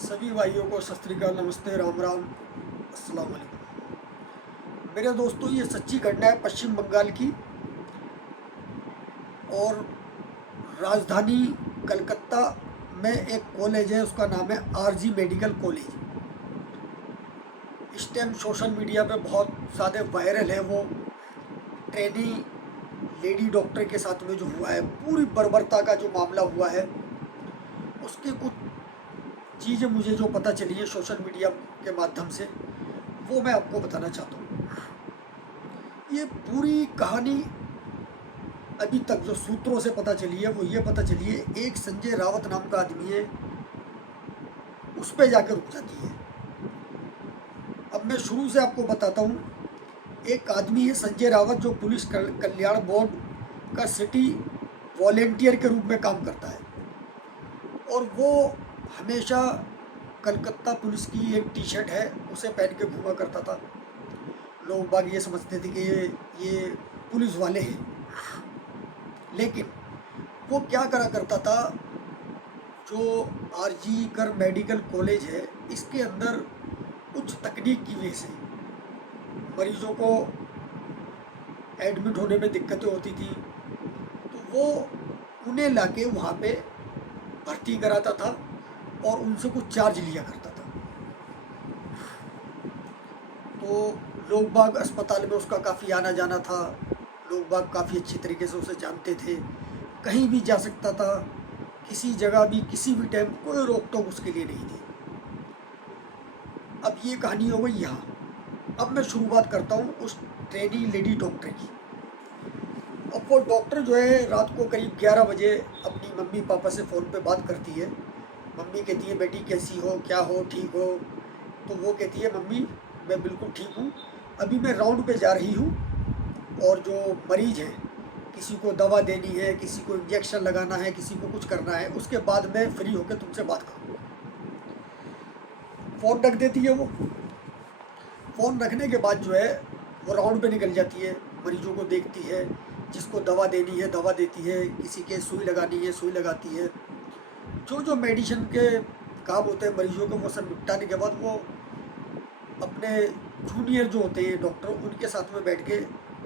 सभी भाइयों को सत श्री अकाल, नमस्ते, राम राम, अस्सलाम वालेकुम। मेरे दोस्तों, ये सच्ची घटना है पश्चिम बंगाल की। और राजधानी कलकत्ता में एक कॉलेज है, उसका नाम है आरजी मेडिकल कॉलेज। इस टाइम सोशल मीडिया पे बहुत ज़्यादा वायरल है वो ट्रेनी लेडी डॉक्टर के साथ में जो हुआ है, पूरी बर्बरता का जो मामला हुआ है। उसकी कुछ चीज़ें मुझे जो पता चली है सोशल मीडिया के माध्यम से, वो मैं आपको बताना चाहता हूँ। ये पूरी कहानी अभी तक जो सूत्रों से पता चली है वो ये पता चली है, एक संजय रावत नाम का आदमी है, उस पर जाकर रुक जाती है। अब मैं शुरू से आपको बताता हूँ। एक आदमी है संजय रावत, जो पुलिस कल्याण बोर्ड का सिटी वॉलेंटियर के रूप में काम करता है। और वो हमेशा कलकत्ता पुलिस की एक टी शर्ट है उसे पहन के घूमा करता था। लोग बाग ये समझते थे कि ये पुलिस वाले हैं। लेकिन वो क्या करा करता था, जो आरजी कर मेडिकल कॉलेज है, इसके अंदर कुछ तकनीक की वजह से मरीजों को एडमिट होने में दिक्कतें होती थी, तो वो उन्हें लाके वहाँ पे भर्ती कराता था और उनसे कुछ चार्ज लिया करता था। तो लोग बाग अस्पताल में उसका काफ़ी आना जाना था। लोग बाग काफ़ी अच्छी तरीके से उसे जानते थे, कहीं भी जा सकता था, किसी जगह भी किसी भी टाइम कोई रोक टोक उसके लिए नहीं थी। अब ये कहानी हो गई यहाँ। अब मैं शुरुआत करता हूँ उस ट्रेनी लेडी डॉक्टर की। अब वो डॉक्टर जो है रात को करीब 11 बजे अपनी मम्मी पापा से फ़ोन पे बात करती है। मम्मी कहती है, बेटी कैसी हो, क्या हो, ठीक हो? तो वो कहती है, मम्मी मैं बिल्कुल ठीक हूँ, अभी मैं राउंड पे जा रही हूँ और जो मरीज़ हैं, किसी को दवा देनी है, किसी को इंजेक्शन लगाना है, किसी को कुछ करना है, उसके बाद मैं फ्री होकर तुमसे बात करूँगा। फ़ोन रख देती है वो। फ़ोन रखने के बाद जो है वो राउंड पे निकल जाती है, मरीजों को देखती है, जिसको दवा देनी है दवा देती है, किसी के सुई लगानी है सुई लगाती है। जो जो मेडिसिन के काम होते हैं मरीजों को, वो सब निपटाने के बाद वो अपने जूनियर जो होते हैं डॉक्टर, उनके साथ में बैठ के,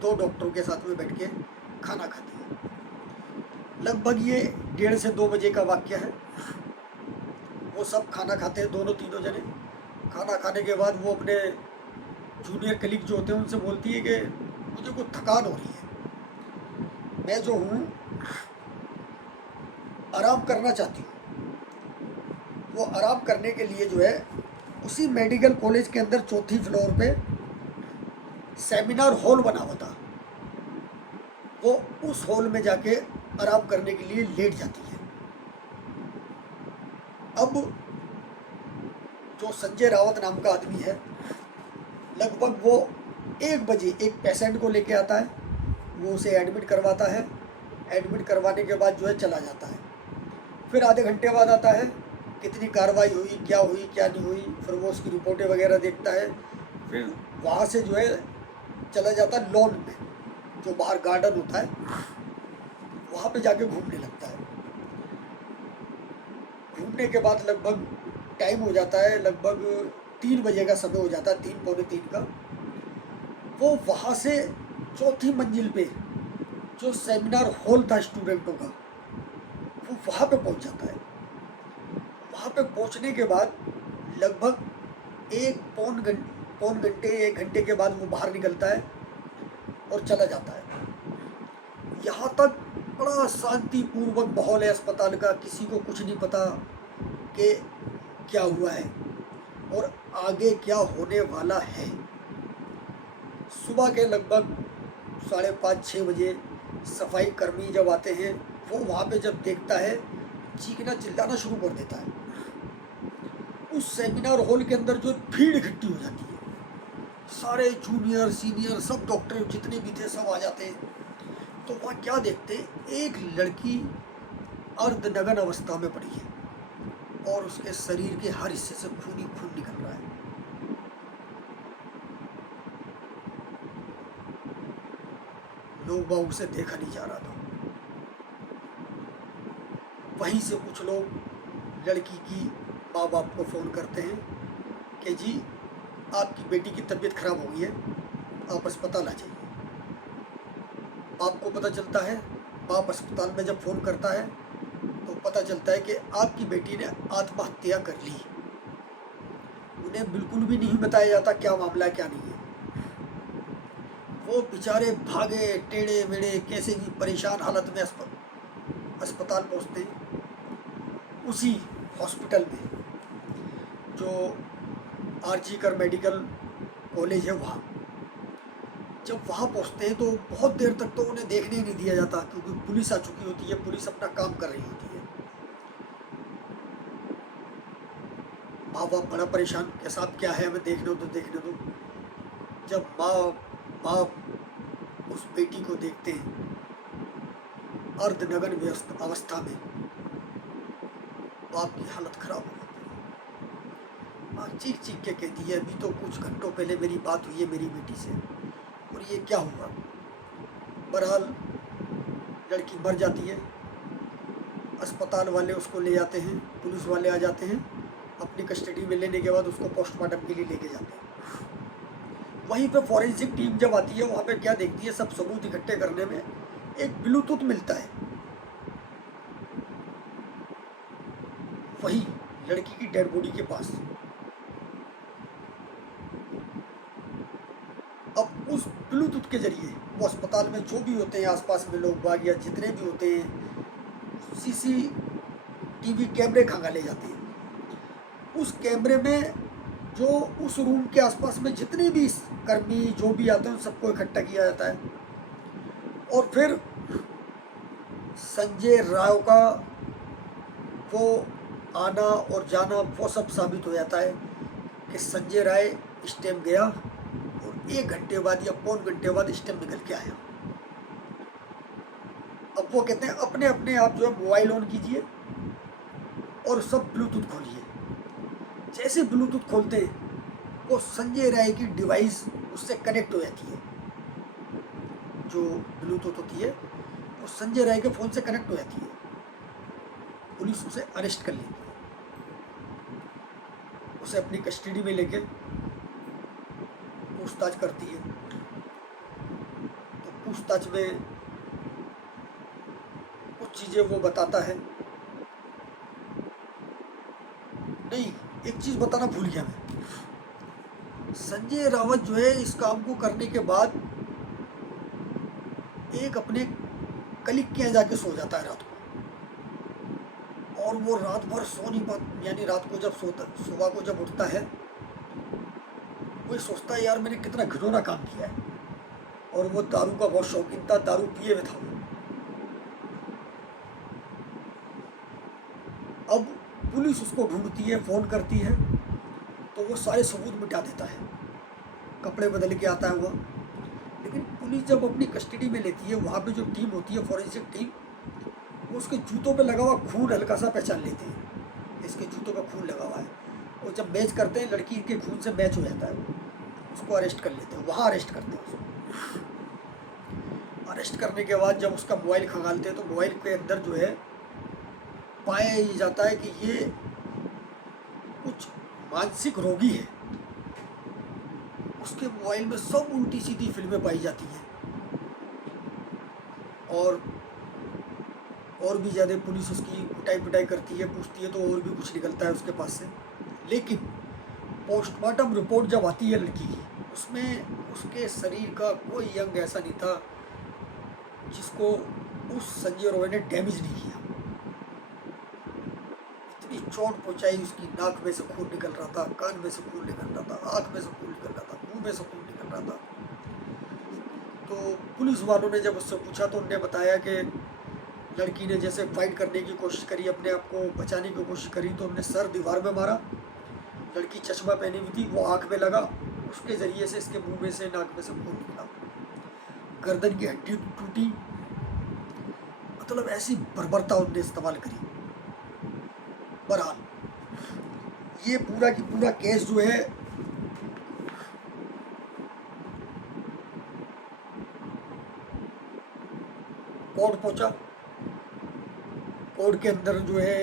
दो डॉक्टरों के साथ में बैठ के खाना खाती है। लगभग ये 1:30 से 2 बजे का वाक्य है। वो सब खाना खाते हैं, दोनों तीनों जने। खाना खाने के बाद वो अपने जूनियर कलीग जो होते हैं उनसे बोलती है कि मुझे कुछ थकान हो रही है, मैं जो हूँ आराम करना चाहती हूँ। वो आराम करने के लिए जो है उसी मेडिकल कॉलेज के अंदर चौथी फ्लोर पे सेमिनार हॉल बना हुआ था, वो उस हॉल में जाके आराम करने के लिए लेट जाती है। अब जो संजय रावत नाम का आदमी है, लगभग वो 1 बजे एक पेशेंट को लेके आता है, वो उसे एडमिट करवाता है। एडमिट करवाने के बाद जो है चला जाता है। फिर आधे घंटे बाद आता है, कितनी कार्रवाई हुई, क्या हुई क्या नहीं हुई, फिर वो उसकी रिपोर्टें वगैरह देखता है। फिर वहाँ से जो है चला जाता है लॉन में, जो बाहर गार्डन होता है, वहाँ पे जाके घूमने लगता है। घूमने के बाद लगभग टाइम हो जाता है, लगभग 3 बजे का समय हो जाता है, 3 पौने 3 का। वो वहाँ से चौथी मंजिल पे जो सेमिनार हॉल था स्टूडेंटों का, वो वहाँ पे पहुँच जाता है। वहाँ पे पहुँचने के बाद लगभग पौन घंटे 1 घंटे के बाद वो बाहर निकलता है और चला जाता है। यहाँ तक बड़ा शांतिपूर्वक माहौल है अस्पताल का, किसी को कुछ नहीं पता कि क्या हुआ है और आगे क्या होने वाला है। सुबह के लगभग 5:30-6 बजे सफाई कर्मी जब आते हैं, वो वहाँ पे जब देखता है, चीखना चिल्लाना शुरू कर देता है। उस सेमिनार हॉल के अंदर जो भीड़ इकट्ठी हो जाती है, सारे जूनियर सीनियर सब डॉक्टर जितने भी थे सब आ जाते हैं। तो वहाँ क्या देखते, एक लड़की अर्धनग्न अवस्था में पड़ी है और उसके शरीर के हर हिस्से से खून ही खून निकल रहा है। लोग बाग उसे देखा नहीं जा रहा था। वहीं से कुछ लोग लड़की की माँ बाप को फ़ोन करते हैं कि जी आपकी बेटी की तबीयत खराब हो गई है, आप अस्पताल आ जाइए। बाप को पता चलता है, बाप अस्पताल में जब फ़ोन करता है तो पता चलता है कि आपकी बेटी ने आत्महत्या कर ली। उन्हें बिल्कुल भी नहीं बताया जाता क्या मामला है क्या नहीं है। वो बेचारे भागे टेढ़े मेढ़े कैसे भी परेशान हालत में अस्पताल पहुंचते हैं। उसी हॉस्पिटल में जो आरजी कर मेडिकल कॉलेज है, वहाँ जब वहाँ पहुँचते हैं तो बहुत देर तक तो उन्हें देखने ही नहीं दिया जाता, क्योंकि पुलिस आ चुकी होती है, पुलिस अपना काम कर रही होती है। माँ बाप बड़ा परेशान के साथ क्या है, हमें देखने दो देखने दो। जब माँ बाप उस बेटी को देखते हैं अर्धनग्न व्यस्त अवस्था में, बाप की हालत खराब हो जाती है। माँ चीख चीख के कहती है, अभी तो कुछ घंटों पहले मेरी बात हुई है मेरी बेटी से, और ये क्या हुआ। बहरहाल लड़की मर जाती है। अस्पताल वाले उसको ले जाते हैं, पुलिस वाले आ जाते हैं, अपनी कस्टडी में लेने के बाद उसको पोस्टमार्टम के लिए लेके जाते हैं। वहीं पे फॉरेंसिक टीम जब आती है, वहाँ पे क्या देखती है, सब सबूत इकट्ठे करने में एक ब्लूटूथ मिलता है, वही लड़की की डेड बॉडी के पास। अब उस ब्लूटूथ के जरिए वो अस्पताल में जो भी होते हैं आसपास में लोग बाग या जितने भी होते हैं, सीसीटीवी कैमरे खंगाले जाते हैं। उस कैमरे में जो उस रूम के आसपास में जितने भी कर्मी जो भी आते हैं, उन सबको इकट्ठा किया जाता है। और फिर संजय राव का वो आना और जाना वो सब साबित हो जाता है कि संजय राय इस टाइम गया और 1 घंटे बाद या पौन घंटे बाद इस टाइम निकल के आया। अब वो कहते हैं अपने अपने आप जो है मोबाइल ऑन कीजिए और सब ब्लूटूथ खोलिए। जैसे ब्लूटूथ खोलते हैं वो संजय राय की डिवाइस उससे कनेक्ट हो जाती है। जो ब्लूटूथ होती है वो संजय राय के फ़ोन से कनेक्ट हो जाती है। पुलिस उसे अरेस्ट कर लेती है, उसे अपनी कस्टडी में लेके पूछताछ करती है। तो पूछताछ में कुछ चीज़ें वो बताता है। नहीं, एक चीज़ बताना भूल गया मैं। संजय रावत जो है इस काम को करने के बाद एक अपने कलीग के यहाँ जाके सो जाता है रात को, और वो रात भर सो नहीं पाता। यानी रात को जब सोता, सुबह को जब उठता है, वो सोचता है यार मैंने कितना घिनौना काम किया है। और वो दारू का बहुत शौकीन था, दारू पिए हुए था वो। अब पुलिस उसको ढूंढती है, फ़ोन करती है, तो वो सारे सबूत मिटा देता है, कपड़े बदल के आता है वो। लेकिन पुलिस जब अपनी कस्टडी में लेती है, वहाँ पे जो टीम होती है फॉरेंसिक टीम, वो उसके जूतों पे लगा हुआ खून हल्का सा पहचान लेते हैं, इसके जूतों पर खून लगा हुआ है। और जब मैच करते हैं, लड़की के खून से मैच हो जाता है, उसको अरेस्ट कर लेते हैं। वहाँ अरेस्ट करते हैं उसको। अरेस्ट करने के बाद जब उसका मोबाइल खंगालते हैं, तो मोबाइल के अंदर जो है पाया ही जाता है कि ये कुछ मानसिक रोगी है। उसके मोबाइल में सब उल्टी सीधी फिल्में पाई जाती हैं। और भी ज़्यादा पुलिस उसकी कुटाई पिटाई करती है, पूछती है, तो और भी कुछ निकलता है उसके पास से। लेकिन पोस्टमार्टम रिपोर्ट जब आती है लड़की की, उसमें उसके शरीर का कोई अंग ऐसा नहीं था जिसको उस संजय रॉय ने डैमेज नहीं किया। इतनी चोट पहुंचाई, उसकी नाक में से खून निकल रहा था, कान में से खून निकल रहा था, आँख में से खून निकल रहा था, मुंह में से खून निकल रहा था। तो पुलिस वालों ने जब उससे पूछा तो उन्होंने बताया कि लड़की ने जैसे फाइट करने की कोशिश करी, अपने आप को बचाने की कोशिश करी, तो हमने सर दीवार में मारा। लड़की चश्मा पहनी हुई थी, वो आँख में लगा, उसके ज़रिए से इसके मुंह में से नाक में से खून निकला। गर्दन की हड्डी टूटी। मतलब ऐसी बर्बरता उनने इस्तेमाल करी। बहरहाल ये पूरा की पूरा केस जो है कोर्ट पहुंचा। कोर्ट के अंदर जो है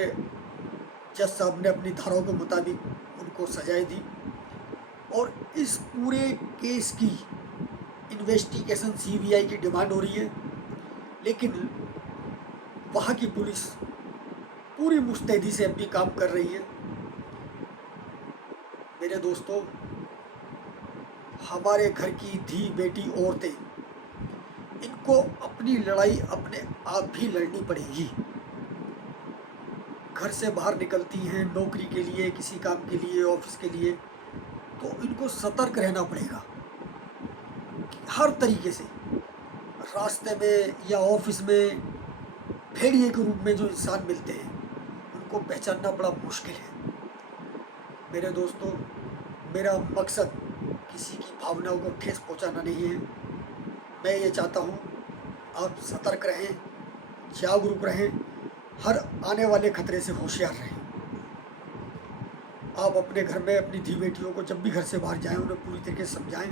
जज साहब ने अपनी धाराओं के मुताबिक उनको सजाएं दी और इस पूरे केस की इन्वेस्टिगेशन सीबीआई की डिमांड हो रही है, लेकिन वहाँ की पुलिस पूरी मुस्तैदी से अपनी काम कर रही है। मेरे दोस्तों, हमारे घर की धी बेटी औरतें, इनको अपनी लड़ाई अपने आप भी लड़नी पड़ेगी। घर से बाहर निकलती हैं नौकरी के लिए, किसी काम के लिए, ऑफिस के लिए, तो इनको सतर्क रहना पड़ेगा। हर तरीके से रास्ते में या ऑफिस में भेड़िए के रूप में जो इंसान मिलते हैं, उनको पहचानना बड़ा मुश्किल है। मेरे दोस्तों, मेरा मकसद किसी की भावनाओं को ठेस पहुंचाना नहीं है। मैं ये चाहता हूँ आप सतर्क रहें, जागरूक रहें, हर आने वाले खतरे से होशियार रहें। आप अपने घर में अपनी धी बेटियों को जब भी घर से बाहर जाएं, उन्हें पूरी तरीके से समझाएं।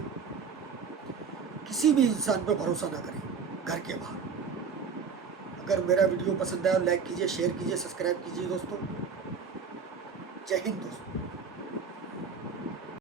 किसी भी इंसान पर भरोसा ना करें घर के बाहर। अगर मेरा वीडियो पसंद आया, लाइक कीजिए, शेयर कीजिए, सब्सक्राइब कीजिए दोस्तों। जय हिंद दोस्तों।